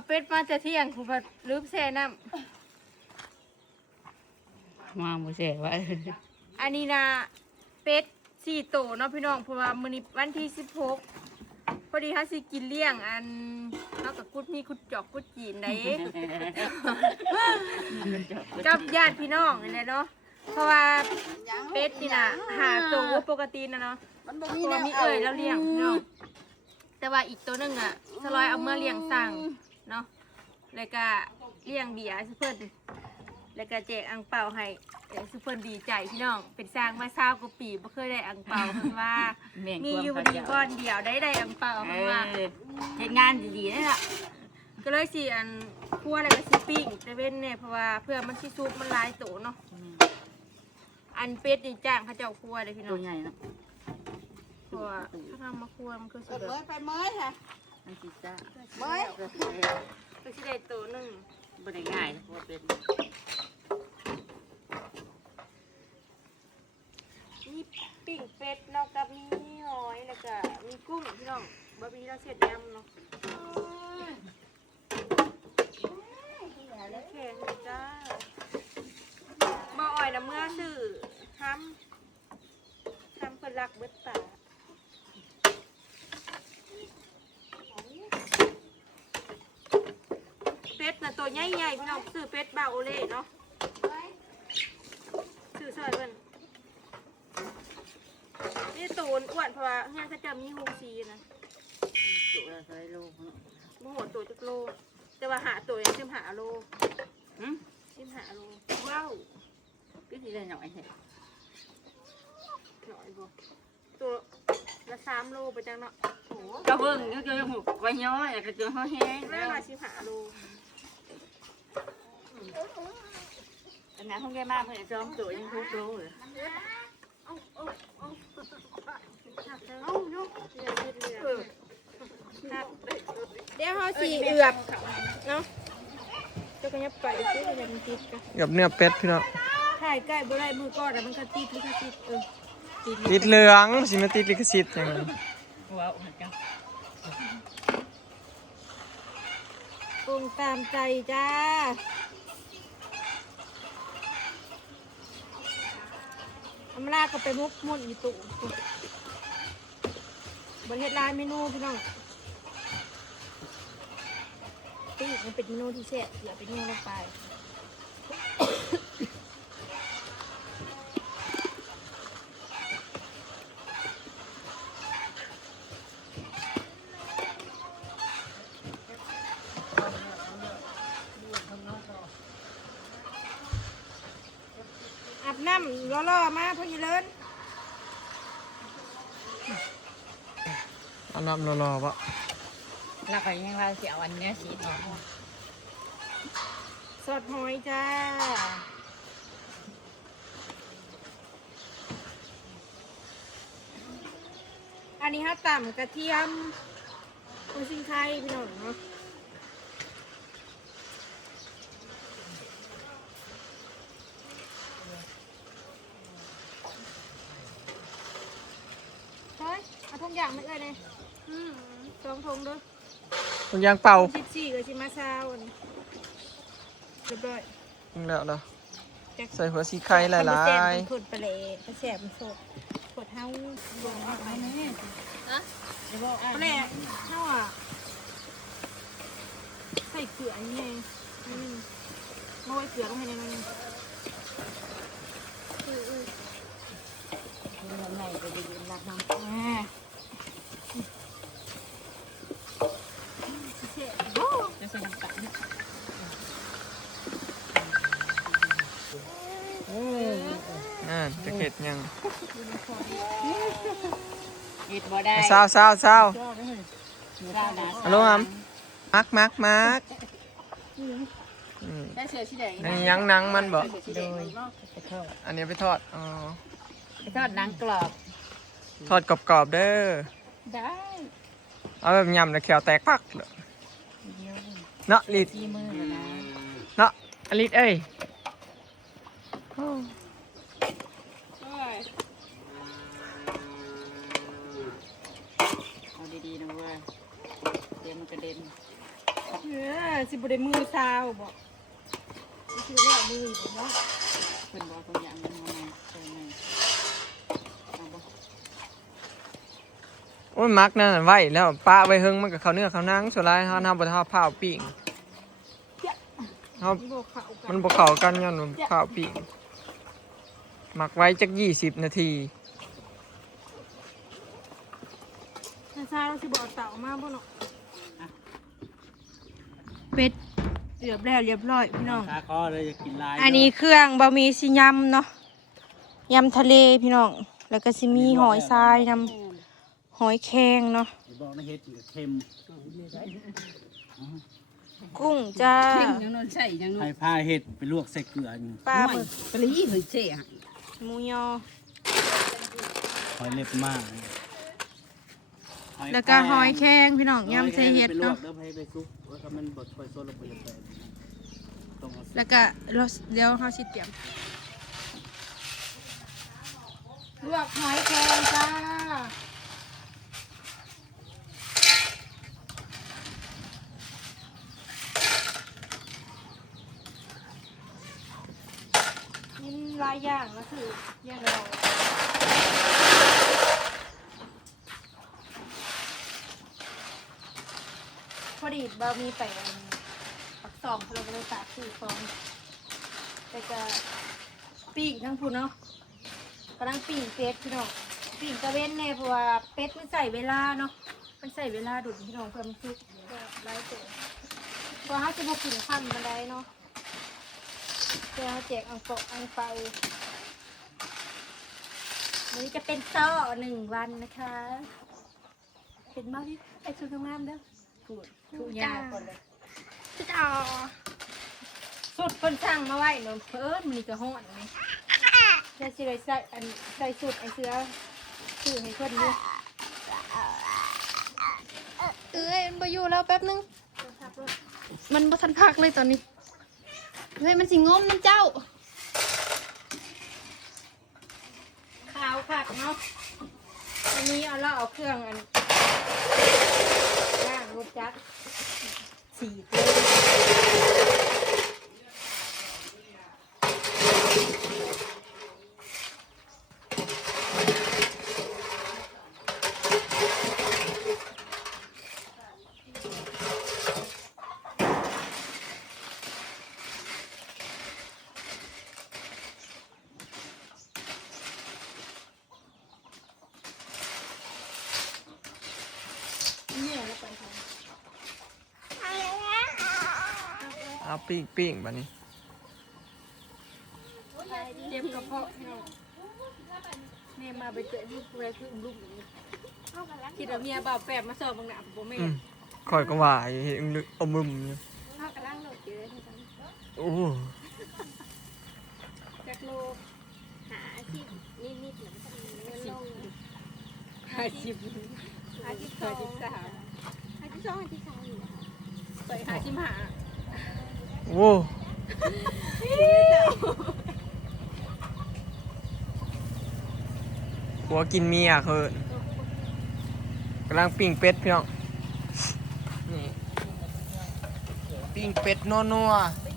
เอาเป็ดมาแต่เที่ยงคุณพัดลืมแช่น้มาบ่แซ่ว่าำอันนี้นะเป็ดสี่โตวเนาะพี่น้องเพราะว่ามื้อนี้วันที่สิบหกพอดีฮัสิกินเลี้ยงอันเนาะกับกุดนี่กุดจอกกุดจีนได้ กับญาติพี่น้องนี่แหละเนาะเพราะว่าเป็ดนี่นะหาตัวปกตินะเนาะ มันบ่เพมีราะแนว่าวมีเอ่ยแล้วเลี้ยงพี่น้องแต่ว่าอีกตัวหนึงอะสลอยเอาเมื่อเลี้ยงสั่ง เนาะแล้วก็เลี้ยงเบียร์ซุเพิ่นแล้วก็แจกอังเปาให้เอ่อซุเพิ่นดีใจพี่น้องเป็นสร้างมาเศร้ากว่าปีบ่เคยได้อังเปาเพิ่นว่า แม่งมีความอยู่เขาดีเจ้าก้อนเดียวได้ได้อังเปาเอเพิ่นว่าอเฮ็ดงานดีๆนั่นล่ะก็เลยสิอันคั่วอะไรก็สิปิ้งแต่เว้นเนี่ยเพราะว่าเพื่อมันสิซุปมันหลายโตเนาะอันเป็ดนี่จ้างเขาเจ้าคั่วเลยพี่น้ตัอวงใหญ่เนาะเพราะว่าถ้าทำมาคั่วมันก็สิเปิดแบเมบยไปเมยค่ะ มันสิจ้าเมยก็สิได้โตหนึ่งบ่ได้ง่ายเพราะว่เป็นมีปิ้งเป็ดเนาะกับมีหอยแล้วก็มีกุ้งพี่น้องบะหมี่เราเสร็จยำเนาะแล้วแข็งเลยจ้ามาอ่อยน้ำเมื่อสื่อทำทำเพื่อรักเบิดตาเป็ดนะตัว ใหญ่ๆพี่น้องซื้อเป็ดบาโอเล่เนาะซื้อซอยเพิ่นนี่ตูนอ้วนเพราะว่าเฮียเขาจะมีฮูซีนะตัวละร้อยโลเนาะโมโหตัวจักโล แต่ว่าหาตัวยังชิมหาโลหึชิมหาโลว้าวก็สิได้หน่อยแท้หน่อยบ่ตัวละสามโลไปจังเนาะโหก็เบิ่งก็คือหมูกว่าย้อยแล้วก็ตัวเฮาแห้ง แม่แล้วมาชิมหาโล อันนั้นเพิ่นได้มาเพิ่นจอมตัวยังทุกโลเลยเอาเอาเอาเอาเนาะเดี๋ยวเดี๋ยวครับเดี๋ยวเขาสีเอือบเนาะเจ้าก็ยับไปซิก็ยังติดกันกับเนื้อเป็ดพี่น้องถ่ายใกล้บ่ได้มือก่อนแต่มันก็ติดลิขสิทธิ์เออติดลิขติสิดทธิ์เหลืองสิมาติดลิขสิทธิ์อย่างนั้นว้าวหันกันปรุงตามใจจ้า อมลาก็ไปมุกมุ่นอยู่ตุบริเฮ็ดลายเมนูพี่น้องปีกมันเป็นเมนูที่แซ่บเดี๋ยวไปนู่นลงไป น้ำล่อๆมาพ่อยีเลินเอาน้ำรอๆวะแล้วก็ยังว่าสิเอาอันเนี้ยสีออกสดหอยจ้าอันนี้ฮะต่ำกระเทียมกุ้งซิงไทยพี่น้องเนาะเฮ้ยเอาทุกอย่างไม่เอ้ยเลยอืมสองทงด้วยทุกอย่างเป่าสิบสี่กับชิมาซาวอันนี้เรียบร้อยถึงแล้วเนาะจากใส่หัวสีไข่หลายมันแสบมันขุดไปเลยมันแสบมันสดขดเท้าลงเอาไปอะเดี๋ยวบอกอะแม่เท้าอะใส่เกลืออันนี้ไงนิดนึงโรยเกลือลงไปในนั้นอืออือเงินไหนก็ดีรักน้อง อ่าเสียโอ้ จะใส่น้ำตาล ๆอ่า จะเก็ดยังเฮ็ดบ่ได้เศร้าเศร้าเศร้าร้านนะฮัลโหลครับมักมักมักอืมได้เสือสีแดงอันนี้ยังหนังมันบอกโดยไปทอดอันนี้ไปทอด อ๋อไปทอดหนังกรอบ ทอดกรอบๆเด้อ ได้ เอาแบบยำแล้วแขวแตกปักเลยเดียวเนาะลิดที่มือแล้วนะเนาะอลิดเอ้ย เอาดีๆนะเว้ยเดี๋ยว มันกระเด็นเฮ้ยสิบ่ได้มือซาวบอกคือแล้วมืออยู่เนาะเพิ่นบอกตัวอย่างมันมาตัวไหนเอาบ่โอ้ยมักนั่นนะไว้แล้วป้าไว้เฮิงมันกับเขาวเนื้อเขาวหนังส่วนไรเขาทำบะทอดผ้าวปิ้งเขาบอกเขากัมันนบกเข้ากันย้อนมันผ้าวปิ้งหมักไว้จักยี่สิบนาที ถ้าซาวเราสิบอกเต่ามาบ่เนาะ เป็ดเรียบแล้วเรียบร้อยพี่น้อง ขาคอเลยจะกินลายอันนี้เครื่องบะหมี่สิยำเนาะยำทะเลพี่น้อง แล้วก็สิมีหอยทรายนำหอยแครงเนาะอย่าบอกนะเฮ็ดกินกับเค็มกุ้งจ้าเพ่งยังนอนใช่ยังนอให้นผ้าเฮ็ดไปลวกใส่เกลืออยู่ปลาหมึกปลีเฮ้ยเจ๊หมูยอหอยเล็บมาก แล้วก็หอยแครงพี่น้องยำใส่เห็ดไปลวเนาะกแล้วให้ไปซุปแล้วก็มันบดค่อยโซนลงไปเลยต้องเอาแล้วก็รสเดี๋ยวเขาสิเตรียมลวกหอยแครงจ้ากินหลายอย่างก็คืออย่างเราพอดี บะมีไปปักสองเราก็เลยตัดสี่ฟองแต่ก็ปีกทั้งผู้เนาะกำลังปีกเป็ดพี่น้องปีกตะเวนแน่เพราะว่าเป็ดมันใส่เวลาเนาะมันใส่เวลาดุดพี่น้องเพื่อมันสุกไล่ตัวพราะเขาจะมากินขั้นบันได้เนาะเพื่อแจกอังเปาอังเปาวันนี้จะเป็นซ่อหนึ่งวันนะคะ เป็นมากที่ไอ้ชุดงามๆเด้อ ถูกถูกยากก่อนเลยจ้าสุดคนสั่งมาไว้เนาะเพิ่นมันนี่ก็ฮ้อนไหมจะสิได้ใส่อันใส่สุดไอ้เสือซื้อให้เพิ่นอยู่เอ้ยมันไปอยู่แล้วแป๊บนึง มันบ่ทันพักเลยตอนนี้เฮ้ยมันสิงมน้ำเจ้าขาวผัดเนาะอันนี้เอาเราเอาเครื่องอันย่างรสจัด สีเลย เอาปิ้งปิ้งแบบนี้เตรียมกระเพาะให้เราแม่มาไปเจอลูกอะไรคืออุ้มลูกอย่างนี้คิดว่าเมียบ่าวแปบมาสอบบังหนาผมแม่อืมคอยก็ว่าเห็นลึกอมรุมอยู่ข้าวกระล่างโหลดเยอะนะจ๊ะโอ้จากโลหาอาชีพนิดๆเหมือนกันเงินลงอาชีพอาชีพสองอาชีพสามอาชีพสองอาชีพสามอยู่ไปหาอาชีพหา โว้หัวกินเมียเคินกำลังปิ้งเป็ดพี่น้องนี่ปิ้งเป็ดนัวๆ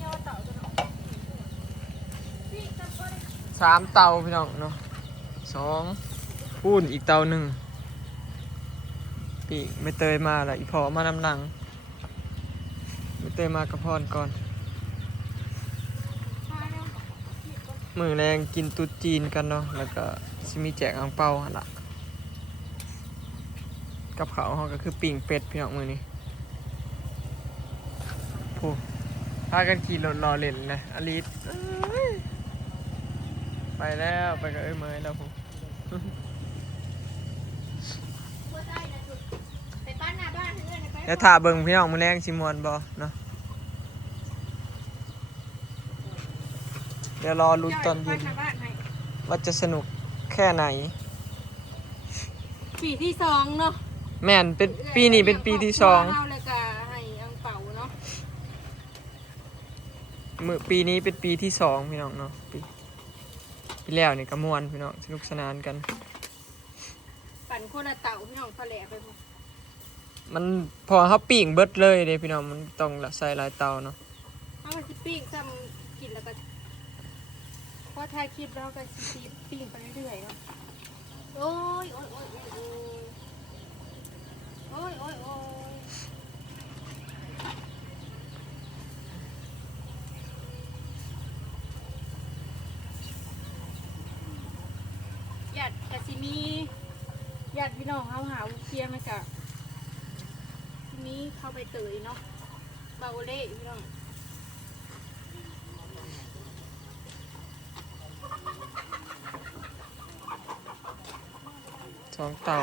สามเตาพี่น้องเนาะสองพูนอีกเตาหนึ่งปิ้งไม่เตยมาละอีพอมานำหลัง ไม่เตยมากระพรก่อน มือแรงกินตุ๊ดจีนกันเนาะแล้วก็ซิมีแจกอ่างเปาหั่นละกับเขาวเขาก็คือปิ่งเป็ดพี่น้องมือนี้ผู้พากันขี่รถรอเล่นนะอลิสเอ้ยไปแล้วไปกับเอ้ยเมยแล้วผมไปบ้านหน้าบ้านเพื่อนไปเดี๋ยวถ่าเบิ่งพี่น้องมือแรงชิมวนบอเนาะ เดี๋ยวรอลุ้นตอนเย็นหน้าบ้านให้ว่าจะสนุกแค่ไหน ปีที่สองเนาะแม่นเป็นปีนี้เป็นปีที่สองเาเลยก็ให้อังเปาเนาะมือปีนี้เป็นปีที่สองพี่น้องเนาะปีปีแล้วนี่ก็ม่วนพี่น้องสนุกสนานกันปั่นคนละเต่าพี่น้องทะเลไปหมดมันพอเขาปิ้งเบิดเลยเด้พี่น้องมันต้องละใส่หลายเตาเนาะเอาไปสิปิ้งซ้ำกินแล้วก็ พอถ่ายคลิปแล้วก็สิปิ้งไปเรื่อยๆเนาะโอ้ยโอ้ยโอ้ยโอ้ยโอ้ยโอ้ยโอ้ยญาติกะสิมีญาติพี่น้องเขาหาเพียงนะกะทีนี้เข้าไปเตยเนาะเบาเล่พี่น้อง สองเตา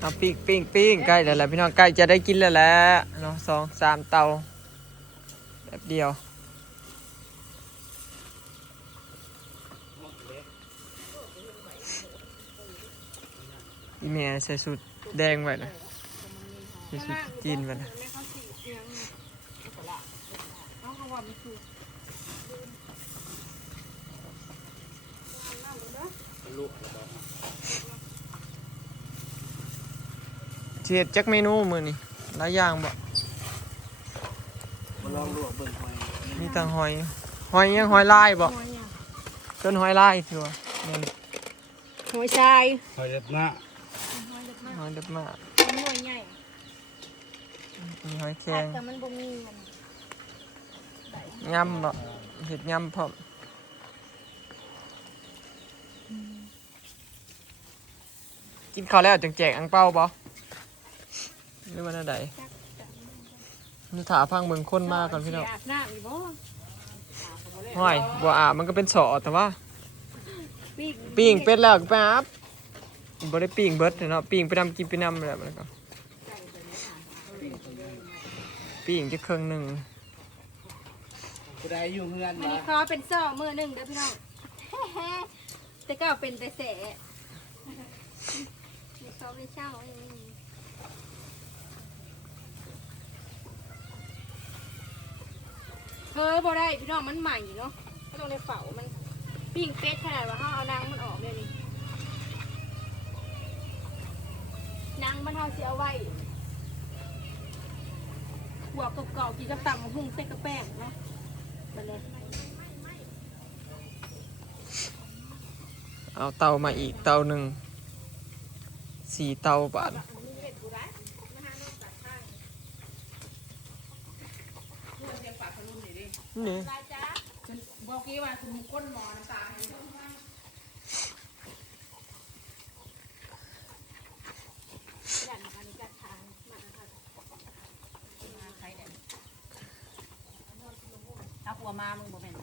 เอาปิ้งปิ้งปิ้งใกล้แล้วแหละพี่น้องใกล้จะได้กินแล้วแหละเนาะสองสามเตาแบบเดียว อีเมียใส่สูตรแดงไว้นะใส่สูตรจีนไว้นะไม่เข้าสีเอียงเอาเขาว่ามันคือลูกระบอกเชียดจักเมนูมือนี่หลายอย่างบ่มาลองลวกเบิ่งหอยมีทั้งหอย หอยยังหอยลายบ่หอยเนี่ยต้นหอยลายถือว่าแม่นหอยชายหอยเด็ดหน้าหอย เล็กมากหอยเด็ดมากหอยใหญ่มีหอยแครแต่งแต่มันบ่มีมันยำบ่เห็ดยำพร้อมกินข้าวแล้วจังแจกอังเป้าบ่หรือว่าหน้าใดนี่ถาพังเบิ่งคนมากก่อนพี่น้องอาบน้ำอีบ่ห้อยบัวอาบมันก็เป็นสอแต่ว่า ปิ้งปิ้งเป็ดแล้วก็ไปอาบ บ่ได้ปิ้งเบิดเนาะปิ้งไปนำกินไปนำแบบนั้นก็ปิ้งจะครึ่งหนึ่งผู้ใดอยู่เฮือนมันมานี่ขอเป็นซ่อมือหนึงเด้อพี่น้องแต่ก็เอาเป็นแต่แสมีเขาไม่เช่าเองเออบ่ได้พี่น้องมันใหม่เนาะก็ต้องในเฝ้ามันปิ้งเป็ดขนาดว่าเขาเอานางมันออกเลยนี่ มันเขาเสียเอาไว้หัวกรอบๆกินกับตำหุ่งเส้นกับแป้งเนาะไปเลยเอาเตามาอีกเตาหนึ่งสี่เตาบาทนี่บอกกี้ว่าคุณก้นหมอน้ำตาลเอาหัว มามึงบอกแม่น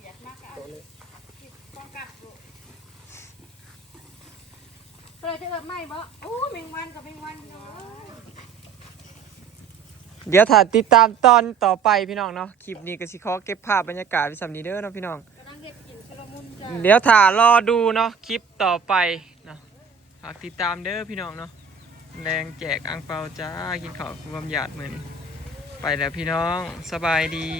เดียดมากอะต้องกลับลูกเลยจะเอิบไหมบ่โอ้แมงวันกับแมงวันเนาะ เดี๋ยวถ้าติดตามตอนต่อไปพี่น้องเนาะ คลิปนี้ก็สิขอเก็บภาพบรรยากาศไว้สำนีเด้อเนาะพี่น้อง เดี๋ยวถ่ารอดูเนาะคลิปต่อไปเนาะฝากติดตามเด้อพี่น้องเนาะแรงแจกอังเปาจ้ากินข้าวความหยาดมือนไปแล้วพี่น้องสบายดี